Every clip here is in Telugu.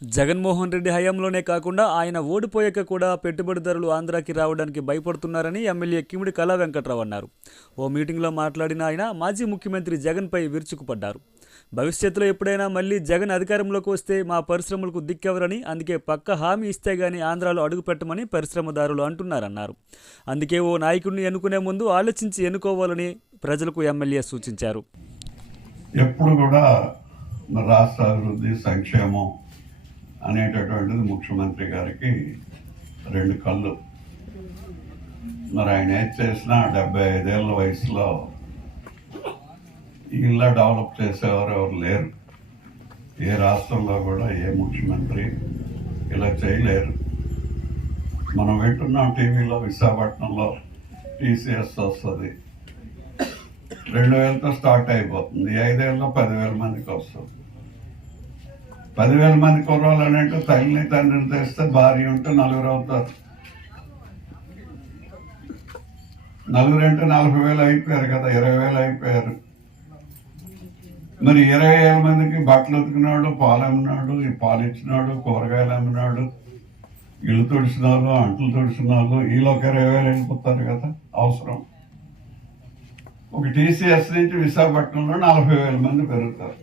జగన్మోహన్ రెడ్డి హయాంలోనే కాకుండా ఆయన ఓడిపోయాక కూడా పెట్టుబడిదారులు ఆంధ్రాకి రావడానికి భయపడుతున్నారని ఎమ్మెల్యే కిమిడి కళా వెంకట్రావు అన్నారు. ఓ మీటింగ్లో మాట్లాడిన ఆయన మాజీ ముఖ్యమంత్రి జగన్పై విరుచుకుపడ్డారు. భవిష్యత్తులో ఎప్పుడైనా మళ్ళీ జగన్ అధికారంలోకి వస్తే మా పరిశ్రమలకు దిక్కెవరని, అందుకే పక్క హామీ ఇస్తే గానీ ఆంధ్రాలో అడుగుపెట్టమని పరిశ్రమదారులు అంటున్నారన్నారు. అందుకే ఓ నాయకుడిని ఎన్నుకునే ముందు ఆలోచించి ఎన్నుకోవాలని ప్రజలకు ఎమ్మెల్యే సూచించారు. ఎప్పుడు కూడా రాష్ట్ర అభివృద్ధి సంక్షేమం అనేటటువంటిది ముఖ్యమంత్రి గారికి రెండు కళ్ళు. మరి ఆయన ఏది చేసినా 75 ఏళ్ళ వయసులో ఇలా డెవలప్ చేసేవారు ఎవరు లేరు. ఏ రాష్ట్రంలో కూడా ఏ ముఖ్యమంత్రి ఇలా చేయలేరు. మనం వింటున్నాం టీవీలో విశాఖపట్నంలో టీసీఎస్ వస్తుంది, 2000తో స్టార్ట్ అయిపోతుంది, 5 ఏళ్ళలో 10,000 మందికి వస్తుంది. 10,000 మంది కుర్రాళ్ళు అనేట్టు తల్లిని తండ్రిని తెస్తే భార్య ఉంటే 4 అవుతారు. 4 అంటే 40,000 అయిపోయారు కదా, 20,000 అయిపోయారు. మరి 20,000 మందికి బట్టలు ఉతికినాడు, పాలు అమ్మినాడు, ఈ పాలు ఇచ్చినాడు, కూరగాయలు అమ్మినాడు, ఇల్లు తుడిచిన వాళ్ళు, అంట్లు తుడిచిన వాళ్ళు, వీళ్ళొక 20,000 వెళ్ళిపోతారు కదా అవసరం. ఒక టీసీఎస్ నుంచి విశాఖపట్నంలో 40,000 మంది పెరుగుతారు.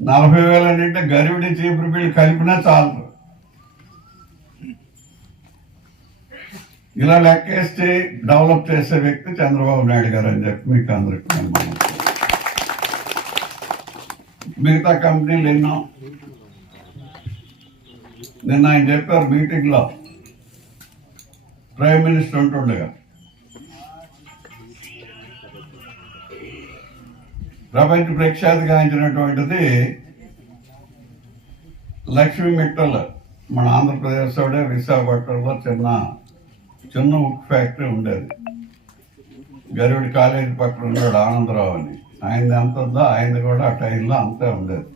40,000 అంటే గరివిడి చీపురు బిల్లు కలిపినా చాలు. ఇలా లెక్కేస్తే డెవలప్ చేసే వ్యక్తి చంద్రబాబు నాయుడు గారు అని చెప్పి మీకు అందరికీ నేను మనం. మిగతా కంపెనీలు ఎన్నో నిన్న ఆయన చెప్పారు మీటింగ్లో, ప్రైమ్ మినిస్టర్ ఉంటుండగా ప్రపంచ ప్రఖ్యాతి గాంచినటువంటిది లక్ష్మీ మిట్టల్ మన ఆంధ్రప్రదేశ్లోనే విశాఖపట్నంలో చిన్న ఉక్కు ఫ్యాక్టరీ ఉండేది. గరివిడి కాలేజీ పక్కన ఉన్నాడు ఆనందరావు అని, ఆయనది ఎంత ఉందో ఆయనది కూడా ఆ టైంలో అంతే ఉండేది.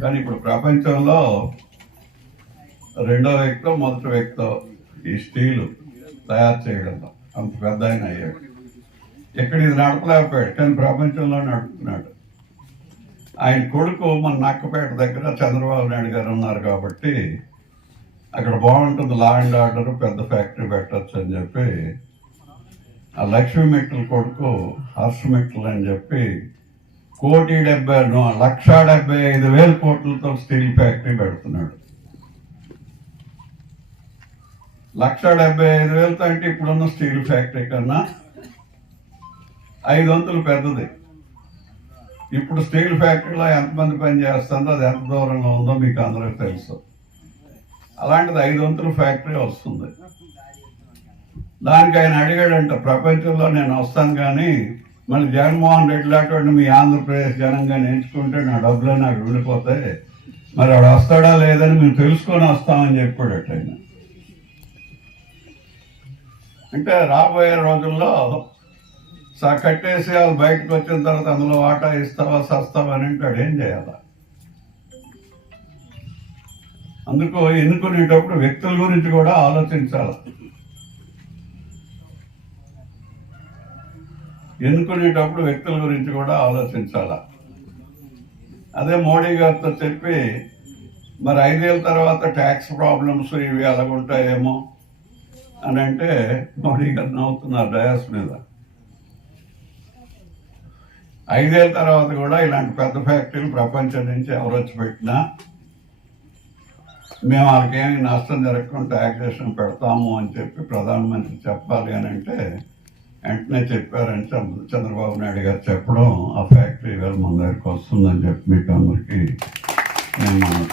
కానీ ఇప్పుడు ప్రపంచంలో రెండో వ్యక్తో మొదటి వ్యక్తో ఈ స్టీలు తయారు చేయడంలో అంత పెద్ద ఆయన అయ్యాడు. ఇక్కడ ఇది నడపలేకపోయాడు, కానీ ప్రపంచంలో నడుపుతున్నాడు. ఆయన కొడుకు మన నక్కపేట దగ్గర చంద్రబాబు నాయుడు గారు ఉన్నారు కాబట్టి అక్కడ బాగుంటుంది, లా అండ్ ఆర్డర్, పెద్ద ఫ్యాక్టరీ పెట్టచ్చు అని చెప్పి ఆ లక్ష్మీ మిట్టల్ కొడుకు హర్ష మిట్టల్ అని చెప్పి 1,75,000 కోట్లతో స్టీల్ ఫ్యాక్టరీ పెడుతున్నాడు. 1,75,000 అంటే ఇప్పుడున్న స్టీల్ ఫ్యాక్టరీ కన్నా 5 వంతులు పెద్దది. ఇప్పుడు స్టీల్ ఫ్యాక్టరీలో ఎంతమంది పని చేస్తుందో అది ఎంత దూరంలో ఉందో మీకు అందరికీ తెలుసు. అలాంటిది 5 వంతుల ఫ్యాక్టరీ వస్తుంది. దానికి ఆయన అడిగాడంట, ప్రపంచంలో నేను వస్తాను కానీ మళ్ళీ జగన్మోహన్ రెడ్డి లాంటి మీ ఆంధ్రప్రదేశ్ జనంగా ఎంచుకుంటే నా డబ్బులు నాకు ఉండిపోతాయి, మరి వాడు వస్తాడా లేదని మేము తెలుసుకొని వస్తామని చెప్పాడట ఆయన. అంటే రాబోయే రోజుల్లో కట్టేసి వాళ్ళు బయటకు వచ్చిన తర్వాత అందులో వాటా ఇస్తావా సస్తావా అని అంటాడు, ఏం చేయాలా? అందుకు ఎన్నుకునేటప్పుడు వ్యక్తుల గురించి కూడా ఆలోచించాలి. ఎన్నుకునేటప్పుడు వ్యక్తుల గురించి కూడా ఆలోచించాలా. అదే మోడీ గారితో చెప్పి మరి 5 ఏళ్ళ తర్వాత ట్యాక్స్ ప్రాబ్లమ్స్ ఇవి అలాగుంటాయేమో అని అంటే మోడీ గారు నవ్వుతున్నారు డయాస్ మీద. 5 ఏళ్ళ తర్వాత కూడా ఇలాంటి పెద్ద ఫ్యాక్టరీలు ప్రపంచం నుంచి ఎవరు వచ్చి పెట్టినా మేము వాళ్ళకేమి నష్టం జరగకుండా ట్యాక్సేషన్ పెడతాము అని చెప్పి ప్రధానమంత్రి చెప్పాలి అని అంటే వెంటనే చెప్పారని చంద్రబాబు నాయుడు గారు చెప్పడం, ఆ ఫ్యాక్టరీ వేళ మన దగ్గరికి వస్తుందని చెప్పి మీకు అందరికీ నేను మనం